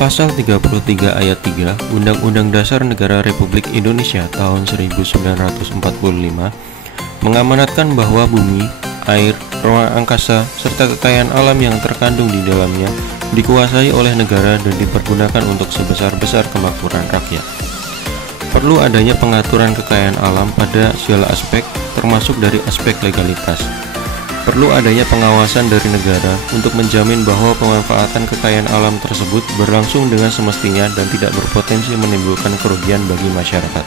Pasal 33 ayat 3 Undang-Undang Dasar Negara Republik Indonesia tahun 1945 mengamanatkan bahwa bumi, air, ruang angkasa, serta kekayaan alam yang terkandung di dalamnya dikuasai oleh negara dan dipergunakan untuk sebesar-besar kemakmuran rakyat. Perlu adanya pengaturan kekayaan alam pada segala aspek, termasuk dari aspek legalitas. Perlu adanya pengawasan dari negara untuk menjamin bahwa pemanfaatan kekayaan alam tersebut berlangsung dengan semestinya dan tidak berpotensi menimbulkan kerugian bagi masyarakat.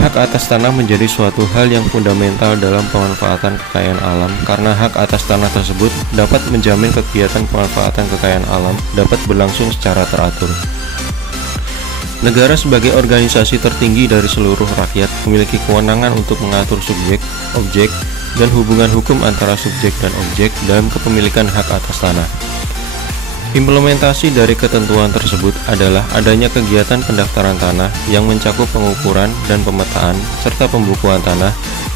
Hak atas tanah menjadi suatu hal yang fundamental dalam pemanfaatan kekayaan alam karena hak atas tanah tersebut dapat menjamin kegiatan pemanfaatan kekayaan alam dapat berlangsung secara teratur. Negara sebagai organisasi tertinggi dari seluruh rakyat memiliki kewenangan untuk mengatur subjek, objek, dan hubungan hukum antara subjek dan objek dalam kepemilikan hak atas tanah. Implementasi dari ketentuan tersebut adalah adanya kegiatan pendaftaran tanah yang mencakup pengukuran dan pemetaan, serta pembukuan tanah,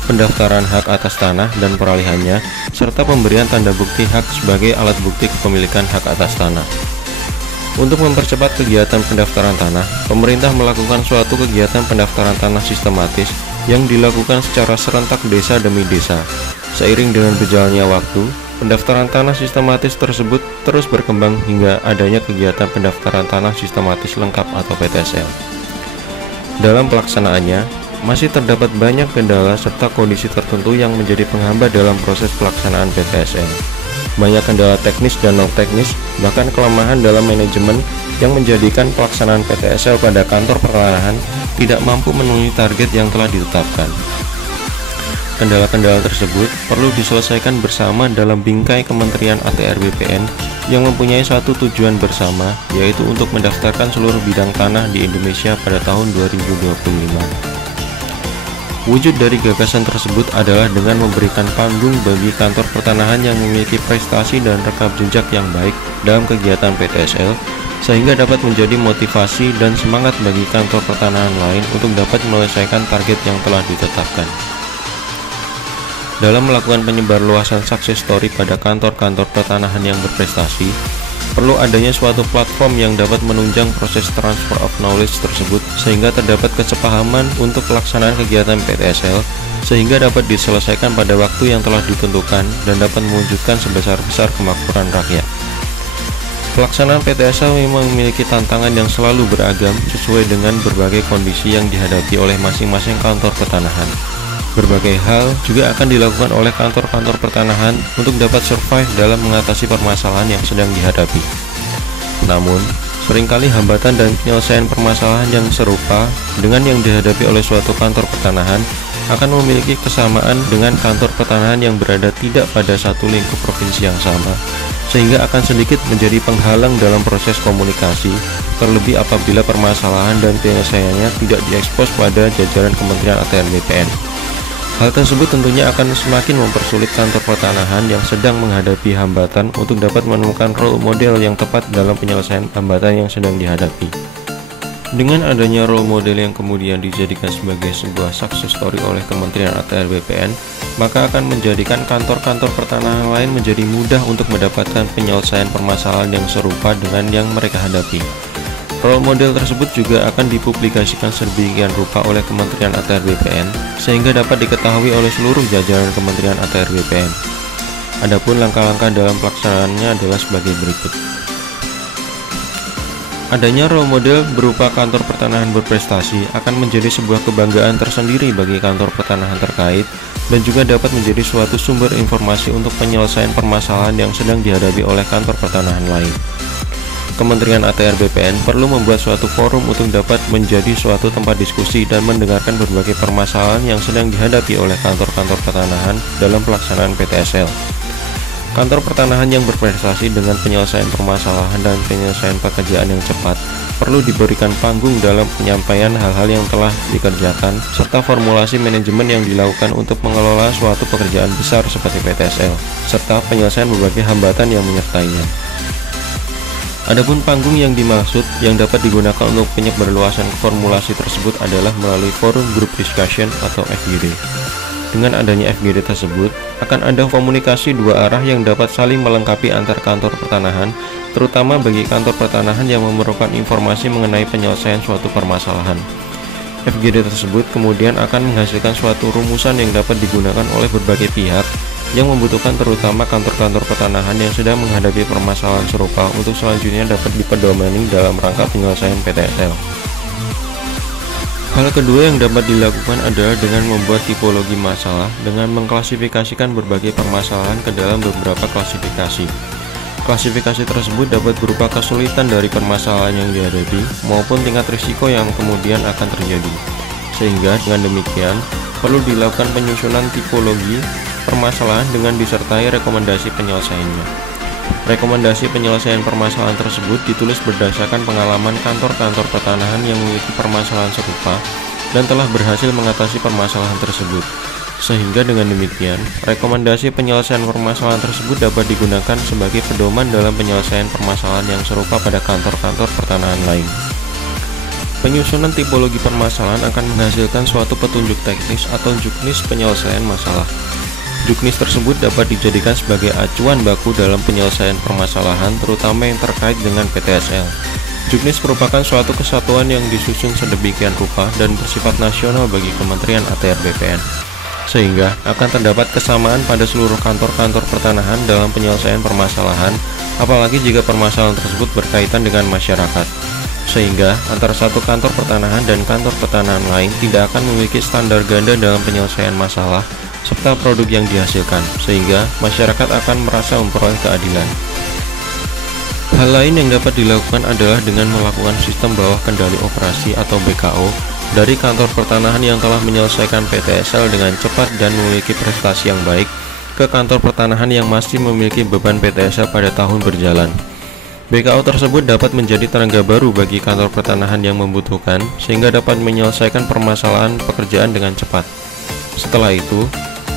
pendaftaran hak atas tanah dan peralihannya, serta pemberian tanda bukti hak sebagai alat bukti kepemilikan hak atas tanah. Untuk mempercepat kegiatan pendaftaran tanah, pemerintah melakukan suatu kegiatan pendaftaran tanah sistematis yang dilakukan secara serentak desa demi desa. Seiring dengan berjalannya waktu, pendaftaran tanah sistematis tersebut terus berkembang hingga adanya kegiatan pendaftaran tanah sistematis lengkap atau PTSL. Dalam pelaksanaannya, masih terdapat banyak kendala serta kondisi tertentu yang menjadi penghambat dalam proses pelaksanaan PTSL. Banyak kendala teknis dan non-teknis, bahkan kelemahan dalam manajemen yang menjadikan pelaksanaan PTSL pada kantor pertanahan tidak mampu memenuhi target yang telah ditetapkan. Kendala-kendala tersebut perlu diselesaikan bersama dalam bingkai Kementerian ATR BPN yang mempunyai satu tujuan bersama, yaitu untuk mendaftarkan seluruh bidang tanah di Indonesia pada tahun 2025. Wujud dari gagasan tersebut adalah dengan memberikan panggung bagi kantor pertanahan yang memiliki prestasi dan rekam jejak yang baik dalam kegiatan PTSL, sehingga dapat menjadi motivasi dan semangat bagi kantor pertanahan lain untuk dapat menyelesaikan target yang telah ditetapkan. Dalam melakukan penyebarluasan success story pada kantor-kantor pertanahan yang berprestasi, perlu adanya suatu platform yang dapat menunjang proses transfer of knowledge tersebut sehingga terdapat kesepahaman untuk pelaksanaan kegiatan PTSL sehingga dapat diselesaikan pada waktu yang telah ditentukan dan dapat mewujudkan sebesar-besar kemakmuran rakyat. Pelaksanaan PTSL memang memiliki tantangan yang selalu beragam sesuai dengan berbagai kondisi yang dihadapi oleh masing-masing kantor pertanahan. Berbagai hal juga akan dilakukan oleh kantor-kantor pertanahan untuk dapat survive dalam mengatasi permasalahan yang sedang dihadapi. Namun, seringkali hambatan dan penyelesaian permasalahan yang serupa dengan yang dihadapi oleh suatu kantor pertanahan akan memiliki kesamaan dengan kantor pertanahan yang berada tidak pada satu lingkup provinsi yang sama, sehingga akan sedikit menjadi penghalang dalam proses komunikasi, terlebih apabila permasalahan dan penyelesaiannya tidak diekspos pada jajaran Kementerian ATR BPN. Hal tersebut tentunya akan semakin mempersulit kantor pertanahan yang sedang menghadapi hambatan untuk dapat menemukan role model yang tepat dalam penyelesaian hambatan yang sedang dihadapi. Dengan adanya role model yang kemudian dijadikan sebagai sebuah success story oleh Kementerian ATR BPN, maka akan menjadikan kantor-kantor pertanahan lain menjadi mudah untuk mendapatkan penyelesaian permasalahan yang serupa dengan yang mereka hadapi. Role model tersebut juga akan dipublikasikan sedemikian rupa oleh Kementerian ATR BPN sehingga dapat diketahui oleh seluruh jajaran Kementerian ATR BPN. Adapun langkah-langkah dalam pelaksanaannya adalah sebagai berikut. Adanya role model berupa kantor pertanahan berprestasi akan menjadi sebuah kebanggaan tersendiri bagi kantor pertanahan terkait dan juga dapat menjadi suatu sumber informasi untuk penyelesaian permasalahan yang sedang dihadapi oleh kantor pertanahan lain. Kementerian ATR BPN perlu membuat suatu forum untuk dapat menjadi suatu tempat diskusi dan mendengarkan berbagai permasalahan yang sedang dihadapi oleh kantor-kantor pertanahan dalam pelaksanaan PTSL. Kantor pertanahan yang berprestasi dengan penyelesaian permasalahan dan penyelesaian pekerjaan yang cepat perlu diberikan panggung dalam penyampaian hal-hal yang telah dikerjakan serta formulasi manajemen yang dilakukan untuk mengelola suatu pekerjaan besar seperti PTSL serta penyelesaian berbagai hambatan yang menyertainya. Adapun panggung yang dimaksud yang dapat digunakan untuk penyebarluasan formulasi tersebut adalah melalui forum group discussion atau FGD. Dengan adanya FGD tersebut, akan ada komunikasi dua arah yang dapat saling melengkapi antar kantor pertanahan terutama bagi kantor pertanahan yang memerlukan informasi mengenai penyelesaian suatu permasalahan. FGD tersebut kemudian akan menghasilkan suatu rumusan yang dapat digunakan oleh berbagai pihak yang membutuhkan, terutama kantor-kantor pertanahan yang sedang menghadapi permasalahan serupa untuk selanjutnya dapat dipedomani dalam rangka penyelesaian PTSL. Hal kedua yang dapat dilakukan adalah dengan membuat tipologi masalah dengan mengklasifikasikan berbagai permasalahan ke dalam beberapa klasifikasi. Klasifikasi tersebut dapat berupa kesulitan dari permasalahan yang dihadapi maupun tingkat risiko yang kemudian akan terjadi. Sehingga dengan demikian perlu dilakukan penyusunan tipologi permasalahan dengan disertai rekomendasi penyelesaiannya. Rekomendasi penyelesaian permasalahan tersebut ditulis berdasarkan pengalaman kantor-kantor pertanahan yang memiliki permasalahan serupa dan telah berhasil mengatasi permasalahan tersebut. Sehingga dengan demikian, rekomendasi penyelesaian permasalahan tersebut dapat digunakan sebagai pedoman dalam penyelesaian permasalahan yang serupa pada kantor-kantor pertanahan lain. Penyusunan tipologi permasalahan akan menghasilkan suatu petunjuk teknis atau juknis penyelesaian masalah. Juknis tersebut dapat dijadikan sebagai acuan baku dalam penyelesaian permasalahan, terutama yang terkait dengan PTSL. Juknis merupakan suatu kesatuan yang disusun sedemikian rupa dan bersifat nasional bagi Kementerian ATR BPN, sehingga akan terdapat kesamaan pada seluruh kantor-kantor pertanahan dalam penyelesaian permasalahan, apalagi jika permasalahan tersebut berkaitan dengan masyarakat. Sehingga antara satu kantor pertanahan dan kantor pertanahan lain tidak akan memiliki standar ganda dalam penyelesaian masalah serta produk yang dihasilkan, sehingga masyarakat akan merasa memperoleh keadilan. Hal lain yang dapat dilakukan adalah dengan melakukan sistem bawah kendali operasi atau BKO dari kantor pertanahan yang telah menyelesaikan PTSL dengan cepat dan memiliki prestasi yang baik ke kantor pertanahan yang masih memiliki beban PTSL pada tahun berjalan. BKO tersebut dapat menjadi tenaga baru bagi kantor pertanahan yang membutuhkan, sehingga dapat menyelesaikan permasalahan pekerjaan dengan cepat. Setelah itu,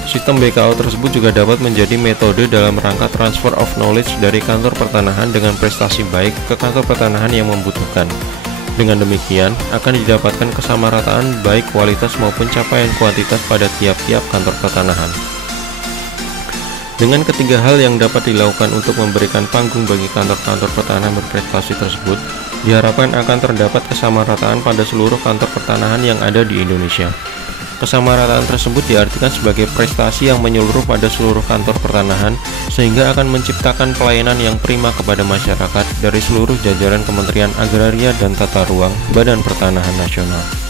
sistem BKO tersebut juga dapat menjadi metode dalam rangka transfer of knowledge dari kantor pertanahan dengan prestasi baik ke kantor pertanahan yang membutuhkan. Dengan demikian, akan didapatkan kesamarataan baik kualitas maupun capaian kuantitas pada tiap-tiap kantor pertanahan. Dengan ketiga hal yang dapat dilakukan untuk memberikan panggung bagi kantor-kantor pertanahan berprestasi tersebut, diharapkan akan terdapat kesamarataan pada seluruh kantor pertanahan yang ada di Indonesia. Kesamarataan tersebut diartikan sebagai prestasi yang menyeluruh pada seluruh kantor pertanahan, sehingga akan menciptakan pelayanan yang prima kepada masyarakat dari seluruh jajaran Kementerian Agraria dan Tata Ruang Badan Pertanahan Nasional.